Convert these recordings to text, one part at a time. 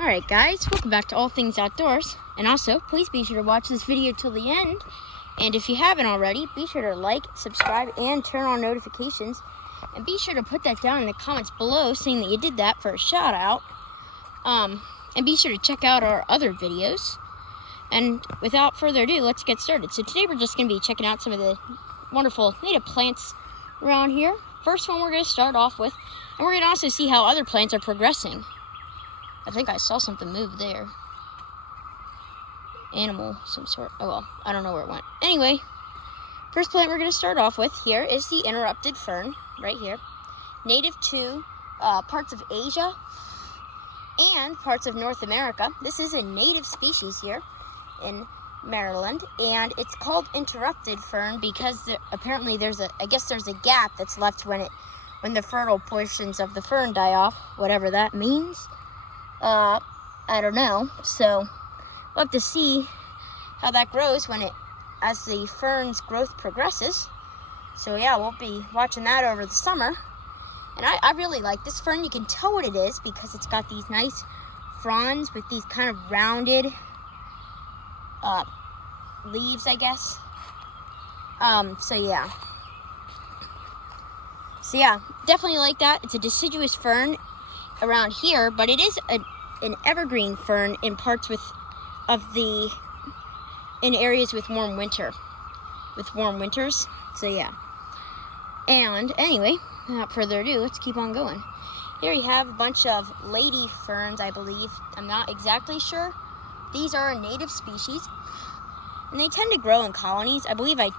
Alright guys, welcome back to All Things Outdoors. And also, please be sure to watch this video till the end. And if you haven't already, be sure to like, subscribe, and turn on notifications. And be sure to put that down in the comments below saying that you did that for a shout out. And be sure to check out our other videos. And without further ado, let's get started. So today we're just going to be checking out some of the wonderful native plants around here. First one we're going to start off with, and we're going to also see how other plants are progressing. I think I saw something move there. Animal, some sort. Oh well, I don't know where it went. Anyway, first plant we're going to start off with here is the interrupted fern, right here. Native to parts of Asia and parts of North America. This is a native species here in Maryland, and it's called interrupted fern because apparently there's a gap that's left when the fertile portions of the fern die off, whatever that means. I don't know, so we'll have to see how that grows as the fern's growth progresses. So yeah, we'll be watching that over the summer. And I really like this fern. You can tell what it is because it's got these nice fronds with these kind of rounded leaves, I guess. So yeah, definitely like that. It's a deciduous fern around here, but it is an evergreen fern in parts in areas with warm winters. So yeah. And anyway, without further ado, let's keep on going. Here we have a bunch of lady ferns, I believe. I'm not exactly sure. These are a native species, and they tend to grow in colonies. I believe I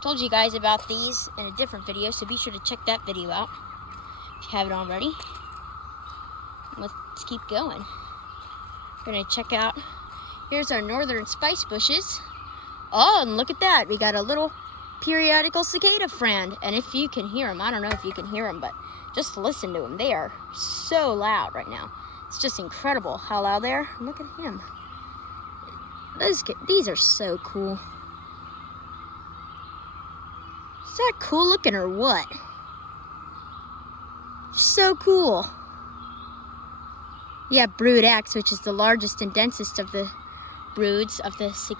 told you guys about these in a different video, so be sure to check that video out if you haven't already. Let's keep going. We're gonna check out, here's our northern spice bushes. Oh, and look at that, we got a little periodical cicada friend. And if you can hear them, I don't know if you can hear them, but just listen to them. They are so loud right now. It's just incredible how loud they are. Look at him. These are so cool. Is that cool looking or what? So cool. Yeah, brood X, which is the largest and densest of the broods of these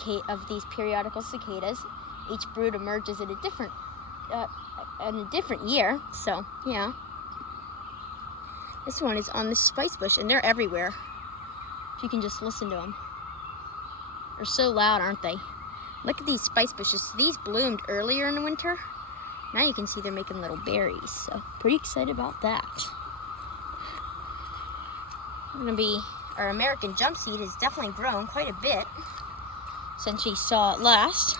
periodical cicadas. Each brood emerges in a different year. So yeah, this one is on the spice bush, and they're everywhere. If you can just listen to them, they're so loud, aren't they? Look at these spice bushes. These bloomed earlier in the winter. Now you can see they're making little berries. So pretty excited about that. Our American jump seed has definitely grown quite a bit since we saw it last.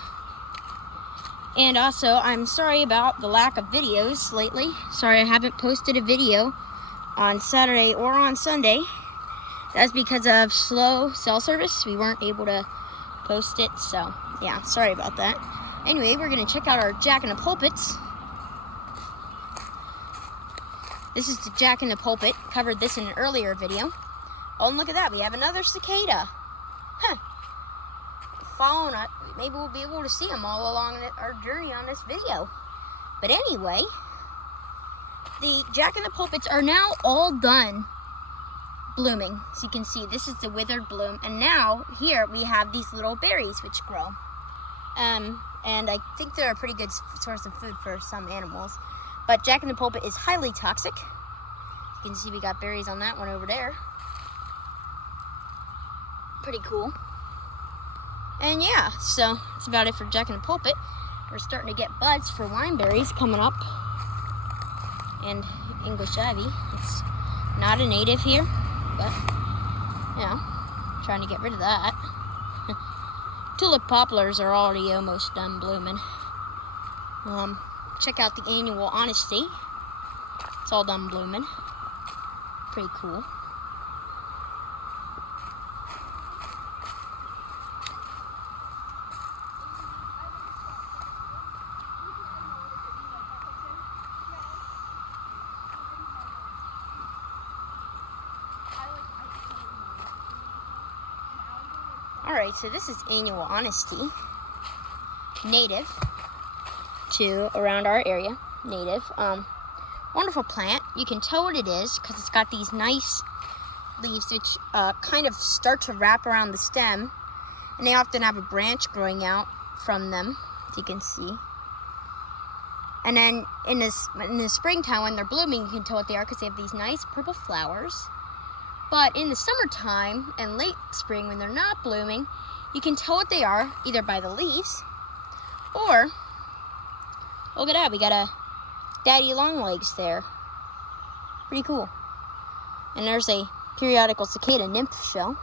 And also, I'm sorry about the lack of videos lately. Sorry I haven't posted a video on Saturday or on Sunday. That's because of slow cell service. We weren't able to post it, so yeah, sorry about that. Anyway, we're gonna check out our Jack in the Pulpits. This is the Jack in the Pulpit. Covered this in an earlier video. Oh, and look at that. We have another cicada. Huh. Following up, maybe we'll be able to see them all along our journey on this video. But anyway, the Jack in the Pulpits are now all done blooming. So you can see this is the withered bloom. And now here we have these little berries which grow. And I think they're a pretty good source of food for some animals. But Jack in the Pulpit is highly toxic. You can see we got berries on that one over there. Pretty cool. And yeah, so that's about it for Jack in the Pulpit. We're starting to get buds for wineberries coming up, and English ivy. It's not a native here, but you know, trying to get rid of that. Tulip poplars are already almost done blooming. Check out the annual honesty. It's all done blooming. Pretty cool. Alright, so this is annual honesty, native to around our area, native. Wonderful plant. You can tell what it is because it's got these nice leaves which kind of start to wrap around the stem, and they often have a branch growing out from them, as you can see. And then in the springtime, when they're blooming, you can tell what they are because they have these nice purple flowers. But in the summertime and late spring, when they're not blooming, you can tell what they are either by the leaves or, look at that, we got a daddy longlegs there. Pretty cool. And there's a periodical cicada nymph shell.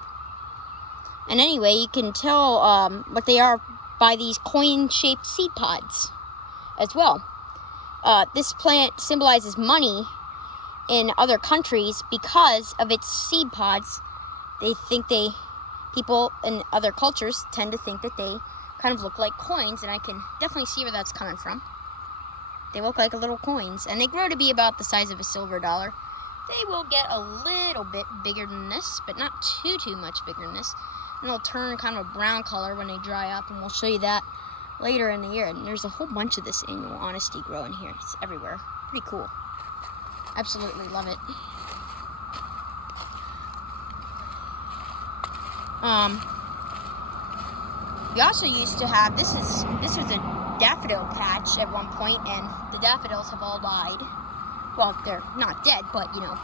And anyway, you can tell what they are by these coin-shaped seed pods as well. This plant symbolizes money in other countries because of its seed pods. People in other cultures tend to think that they kind of look like coins, and I can definitely see where that's coming from. They look like little coins, and they grow to be about the size of a silver dollar. They will get a little bit bigger than this, but not too much bigger than this. And they'll turn kind of a brown color when they dry up, and we'll show you that later in the year. And there's a whole bunch of this annual honesty growing here. It's everywhere. Pretty cool. Absolutely love it. We also used to have, this was a daffodil patch at one point, and the daffodils have all died. Well, they're not dead, but you know,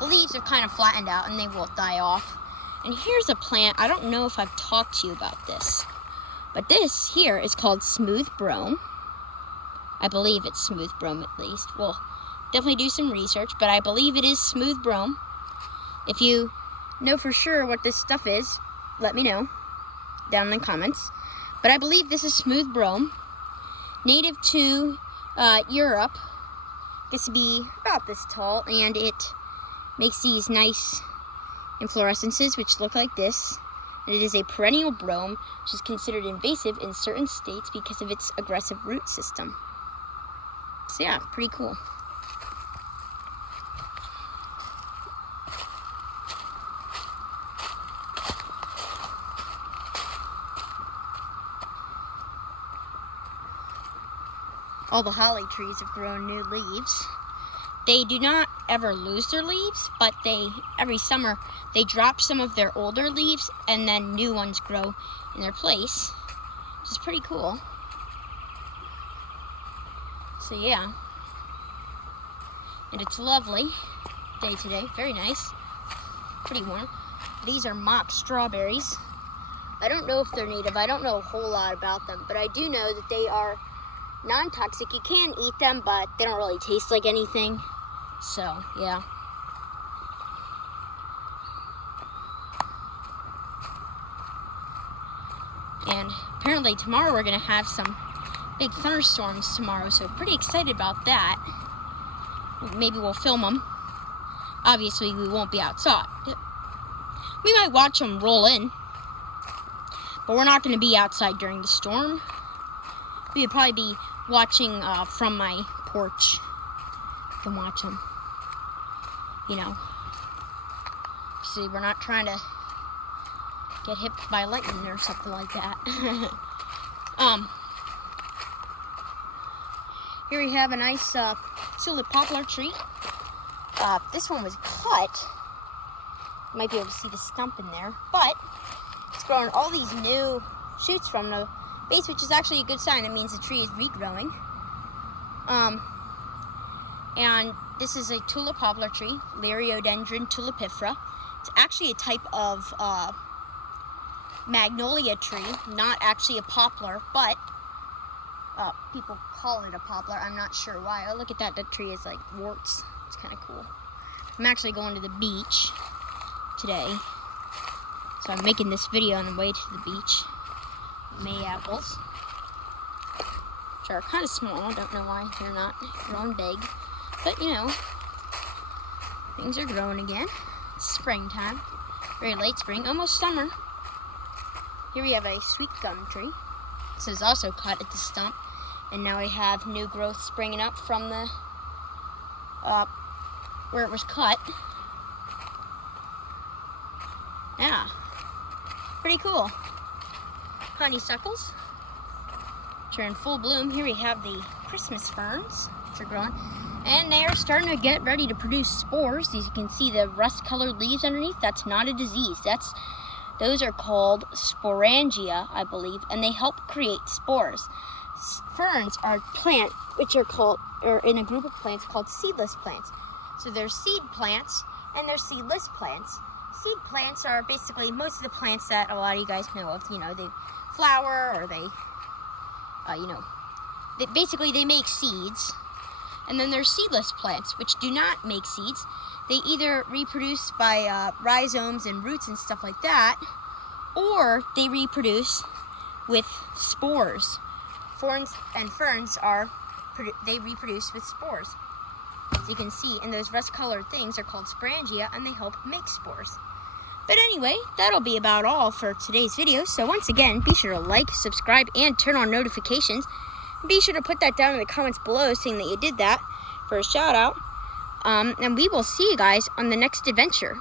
the leaves are kind of flattened out and they will die off. And here's a plant, I don't know if I've talked to you about this, but this here is called smooth brome. I believe it's smooth brome at least. We'll definitely do some research, but I believe it is smooth brome. If you know for sure what this stuff is, let me know down in the comments. But I believe this is smooth brome, native to Europe. Gets to be about this tall, and it makes these nice inflorescences which look like this. And it is a perennial brome, which is considered invasive in certain states because of its aggressive root system. So yeah, pretty cool. All the holly trees have grown new leaves. They do not ever lose their leaves, but every summer they drop some of their older leaves and then new ones grow in their place, which is pretty cool. So yeah, and it's lovely day today, very nice, pretty warm. These are mock strawberries. I don't know if they're native, I don't know a whole lot about them, but I do know that they are non-toxic. You can eat them, but they don't really taste like anything. So, yeah. And apparently tomorrow we're going to have some big thunderstorms tomorrow, so pretty excited about that. Maybe we'll film them. Obviously, we won't be outside. We might watch them roll in, but we're not going to be outside during the storm. We would probably be watching from my porch. You can watch them. You know. See, we're not trying to get hit by lightning or something like that. Here we have a nice Tulip poplar tree. This one was cut. You might be able to see the stump in there, but it's growing all these new shoots from the base, which is actually a good sign. It means the tree is regrowing. And this is a tulip poplar tree, Liriodendron tulipifera. It's actually a type of Magnolia tree, not actually a poplar, but people call it a poplar. I'm not sure why. Oh, look at that. That tree is like warts. It's kind of cool. I'm actually going to the beach today, so I'm making this video on the way to the beach. May apples, which are kind of small. I don't know why they're not growing big, but you know, things are growing again. It's springtime, very late spring, almost summer. Here we have a sweet gum tree. This is also cut at the stump, and now we have new growth springing up from the where it was cut. Yeah, pretty cool. Honeysuckles, which are in full bloom. Here we have the Christmas ferns, which are growing. And they are starting to get ready to produce spores. As you can see, the rust-colored leaves underneath, that's not a disease. Those are called sporangia, I believe, and they help create spores. Ferns are plants which are called, or in a group of plants called seedless plants. So there's seed plants and there's seedless plants. Seed plants are basically most of the plants that a lot of you guys know of. You know, they flower or they, they make seeds. And then there's seedless plants, which do not make seeds. They either reproduce by rhizomes and roots and stuff like that, or they reproduce with spores. Ferns they reproduce with spores. As you can see, and those rust-colored things are called sporangia, and they help make spores. But anyway, that'll be about all for today's video. So once again, be sure to like, subscribe, and turn on notifications. Be sure to put that down in the comments below saying that you did that for a shout out. And we will see you guys on the next adventure.